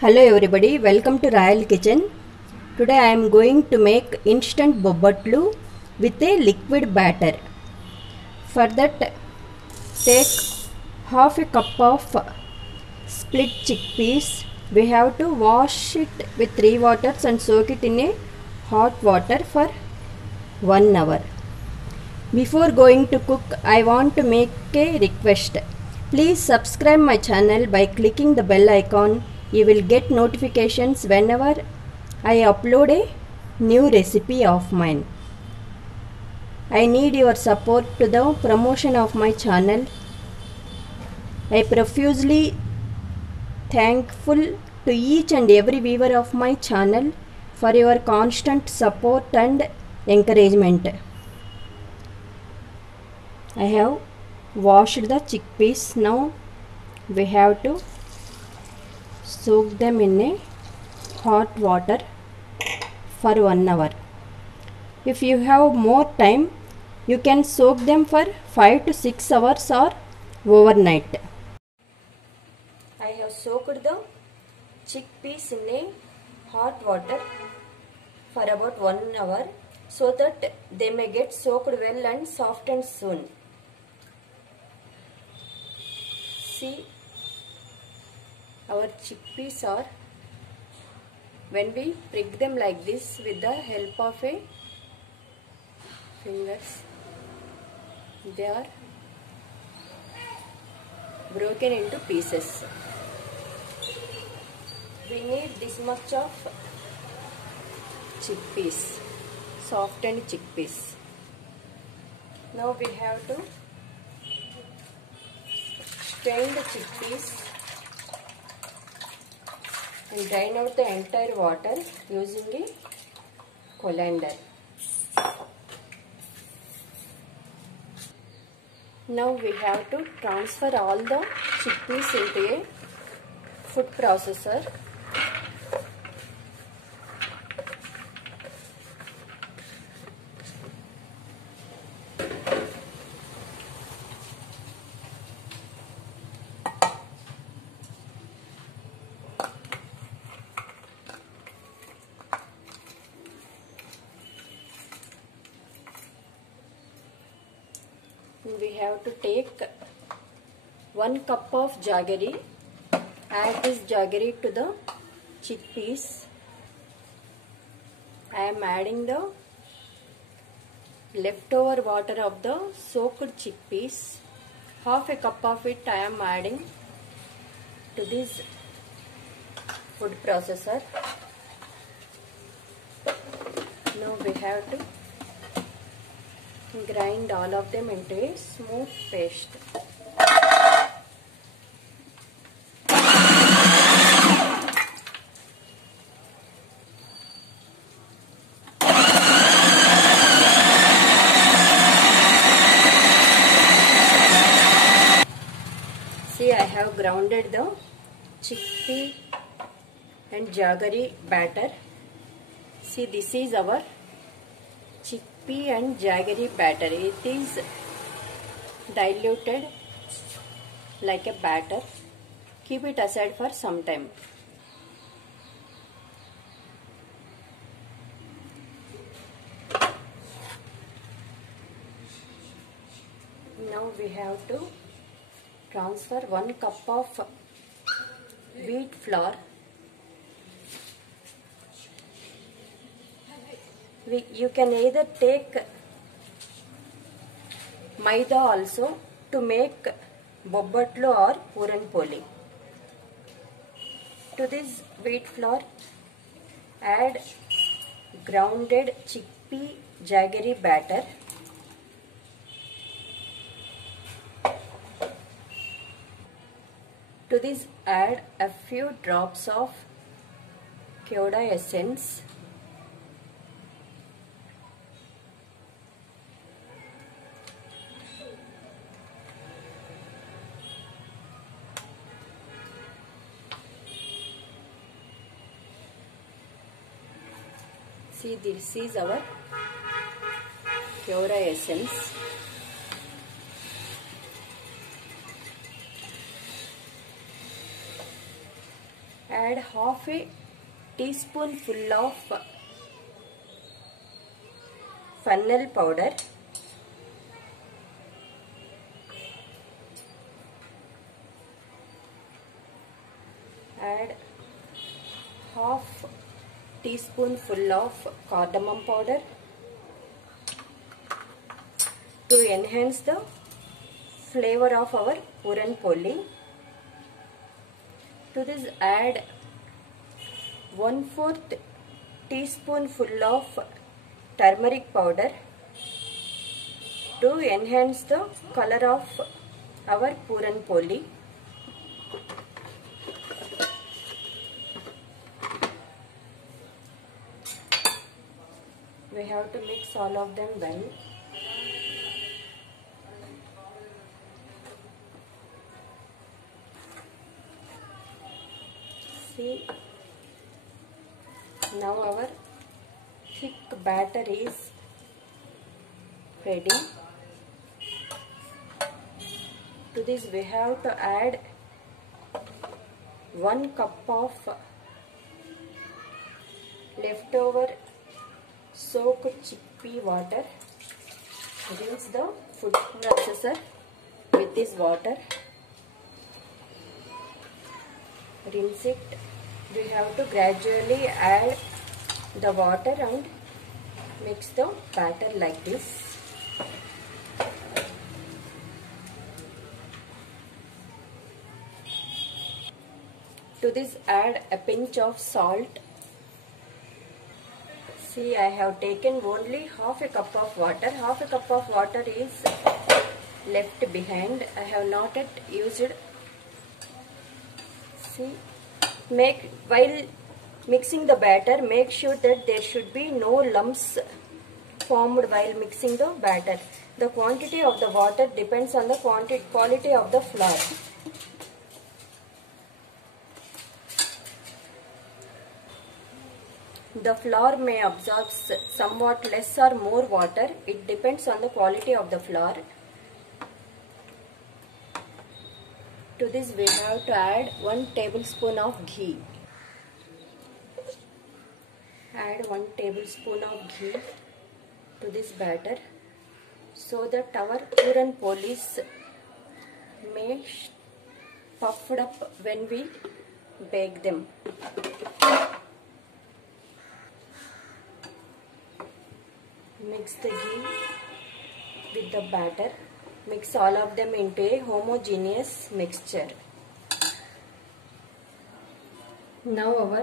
Hello everybody, welcome to Royal Kitchen. Today I am going to make instant bobbatlu with a liquid batter. For that, take half a cup of split chickpeas. We have to wash it with 3 waters and soak it in a hot water for 1 hour. Before going to cook, I want to make a request. Please subscribe my channel by clicking the bell icon. You will get notifications whenever I upload a new recipe of mine. I need your support to the promotion of my channel. I profusely thankful to each and every viewer of my channel for your constant support and encouragement. I have washed the chickpeas. Now we have to soak them in a hot water for 1 hour. If you have more time, you can soak them for 5 to 6 hours or overnight. I have soaked the chickpeas in a hot water for about 1 hour so that they may get soaked well and soften soon. See, our chickpeas are, when we prick them like this with the help of a fingers, they are broken into pieces. We need this much of chickpeas, softened chickpeas. Now we have to strain the chickpeas and drain out the entire water using a colander. Now we have to transfer all the chickpeas into a food processor. We have to take 1 cup of jaggery. Add this jaggery to the chickpeas. I am adding the leftover water of the soaked chickpeas. Half a cup of it I am adding to this food processor. Now we have to grind all of them into a smooth paste. See, I have grounded the chickpea and jaggery batter. See, this is our chickpea and jaggery batter. It is diluted like a batter. Keep it aside for some time. Now we have to transfer 1 cup of wheat flour. You can either take maida also to make bobbatlu or puran poli. To this wheat flour, add grounded chickpea jaggery batter. To this, add a few drops of Kyoda essence. See, this is our Kyoda essence. add half a teaspoon full of fennel powder. Add half teaspoon full of cardamom powder to enhance the flavor of our puran poli. To this add 1/4 teaspoon full of turmeric powder to enhance the color of our puran poli. We have to mix all of them well. See, now our thick batter is ready. To this we have to add 1 cup of leftover soaked chickpea water. Rinse the food processor with this water. Rinse it. We have to gradually add the water and mix the batter like this. To this add a pinch of salt. See, I have taken only half a cup of water. Half a cup of water is left behind. I have not yet used. See, while mixing the batter, make sure that there should be no lumps formed while mixing the batter. The quantity of the water depends on the quality of the flour. The flour may absorb somewhat less or more water. It depends on the quality of the flour. To this we have to add 1 tablespoon of ghee. Add 1 tablespoon of ghee to this batter so that our puran polis may puffed up when we bake them. Mix the ghee with the batter. Mix all of them into a homogeneous mixture. Now our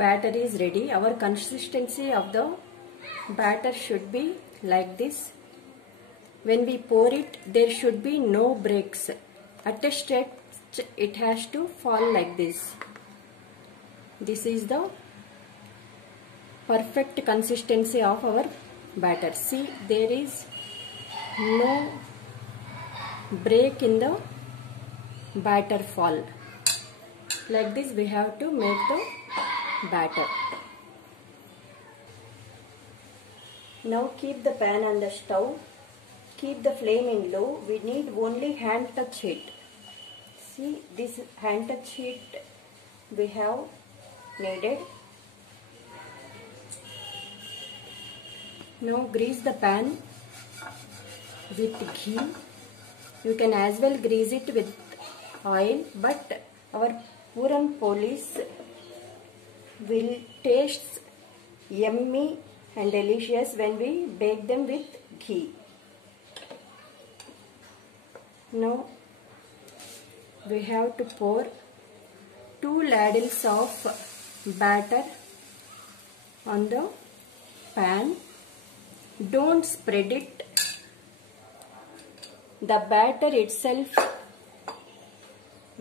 batter is ready. Our consistency of the batter should be like this. When we pour it, there should be no breaks. At a stretch, it has to fall like this. This is the perfect consistency of our batter. See, there is no break in the batter fall. Like this we have to make the batter. Now keep the pan on the stove. Keep the flame in low. We need only hand touch heat. See, this hand touch heat we have needed. Now grease the pan with ghee. You can as well grease it with oil, but our puran polis will taste yummy and delicious when we bake them with ghee. Now we have to pour 2 ladles of batter on the pan. Don't spread it. The batter itself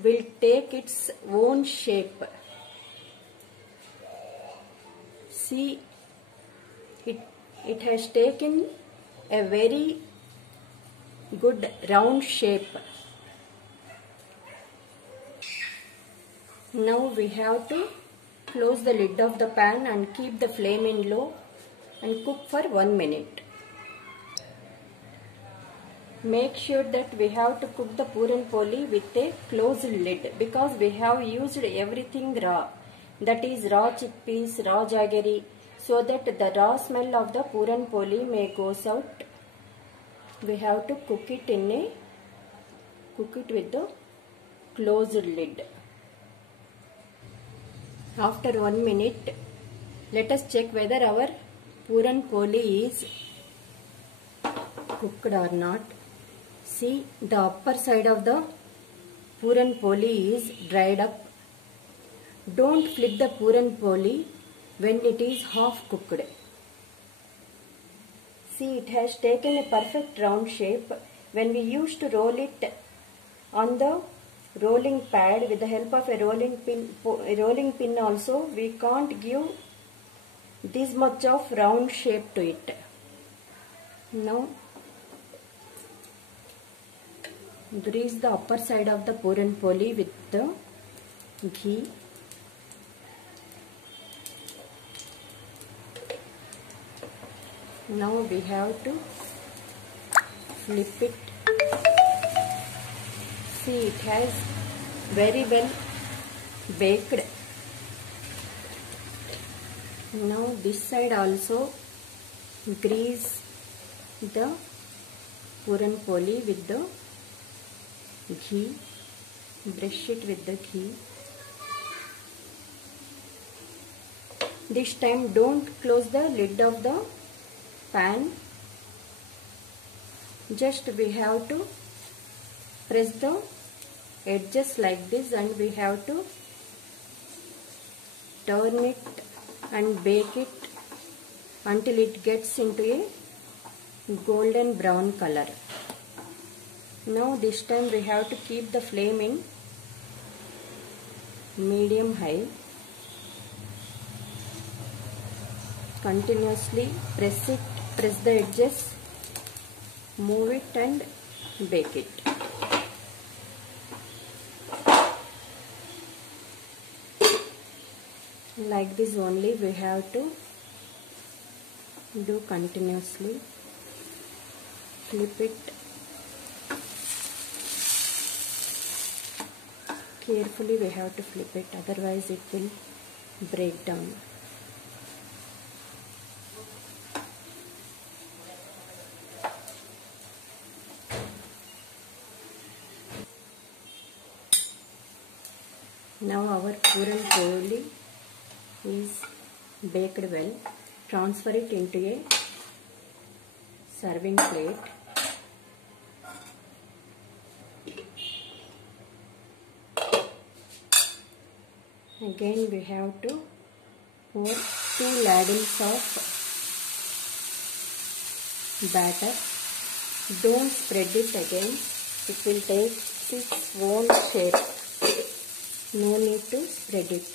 will take its own shape. See, it has taken a very good round shape. Now we have to close the lid of the pan and keep the flame in low and cook for 1 minute. Make sure that we have to cook the puran poli with a closed lid because we have used everything raw. that is raw chickpeas, raw jaggery, so that the raw smell of the puran poli may goes out. We have to cook it with the closed lid. After 1 minute, let us check whether our puran poli is cooked or not. See, the upper side of the puran poli is dried up. Don't flip the puran poli when it is half cooked. See, it has taken a perfect round shape. When we used to roll it on the rolling pad with the help of a rolling pin also, we can't give this much of round shape to it. Now, grease the upper side of the puran poli with the ghee. Now we have to flip it. See, it has very well baked. Now this side also grease the puran poli with the ghee. Brush it with the ghee. This time don't close the lid of the pan. Just we have to press the edges like this, and we have to turn it and bake it until it gets into a golden brown color. Now this time we have to keep the flame in medium high. Continuously press the edges, move it and bake it. Like this only we have to do continuously. Flip it. Carefully we have to flip it, otherwise it will break down. Now our puran poli is baked well. Transfer it into a serving plate. Again we have to pour 2 ladles of batter. Don't spread it again. It will take its own shape. No need to spread it.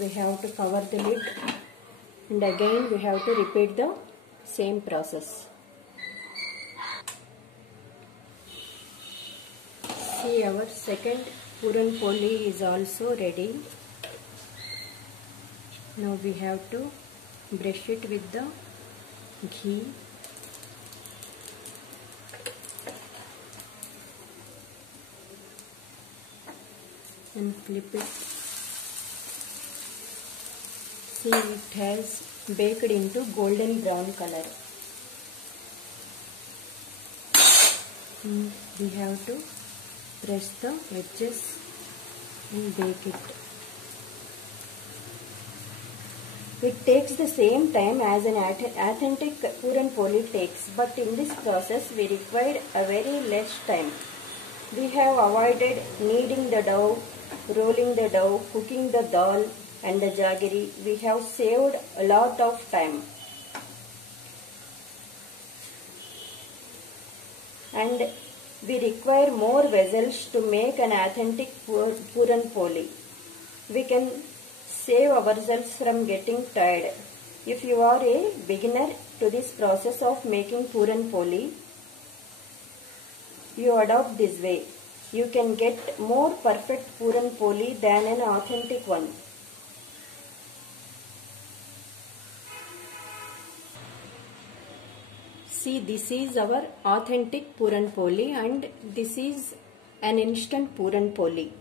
We have to cover the lid and again we have to repeat the same process. See, our second puran poli is also ready. Now we have to brush it with the ghee. And flip it. See, it has baked into golden brown color. We have to press the edges and bake it. It takes the same time as an authentic puran poli takes, but in this process we require a very less time. We have avoided kneading the dough, rolling the dough, cooking the dal and the jaggery. We have saved a lot of time. And we require more vessels to make an authentic puran poli. We can save ourselves from getting tired. If you are a beginner to this process of making puran poli, you adopt this way. You can get more perfect puran poli than an authentic one. See, this is our authentic puran poli and this is an instant puran poli.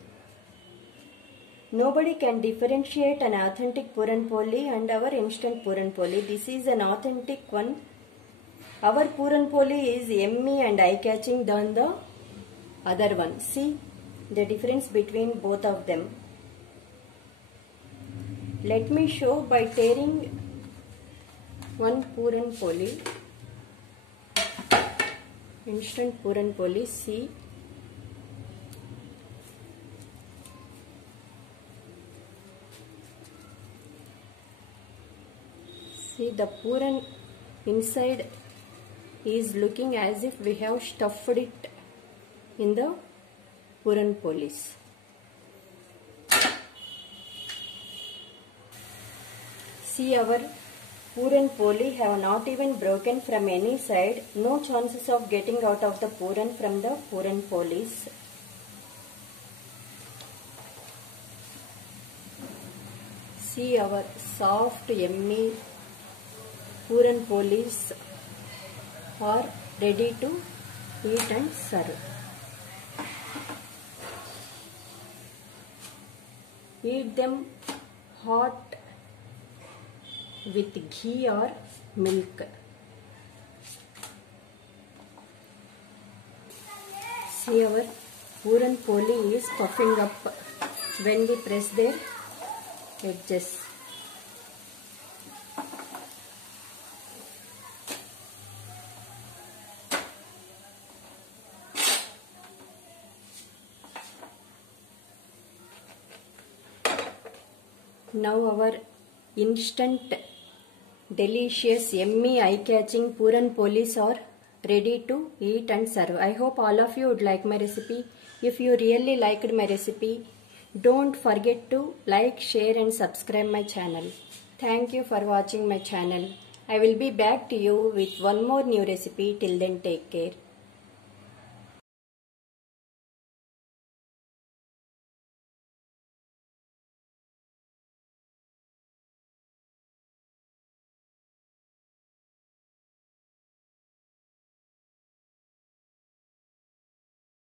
Nobody can differentiate an authentic Puran Poli and our instant Puran Poli. This is an authentic one. Our Puran Poli is yummy and eye-catching than the other one. See the difference between both of them. Let me show by tearing one Puran Poli. Instant Puran Poli. See. See, the Puran inside is looking as if we have stuffed it in the Puran Polis. See, our Puran Poli have not even broken from any side. No chances of getting out of the Puran from the Puran Polis. See, our soft, yummy Puran Polis are ready to eat and serve. Eat them hot with ghee or milk. See, our Puran Poli is puffing up when we press their edges. Now our instant, delicious, yummy, eye-catching Puran Polis are ready to eat and serve. I hope all of you would like my recipe. If you really liked my recipe, don't forget to like, share and subscribe my channel. Thank you for watching my channel. I will be back to you with one more new recipe. Till then, take care.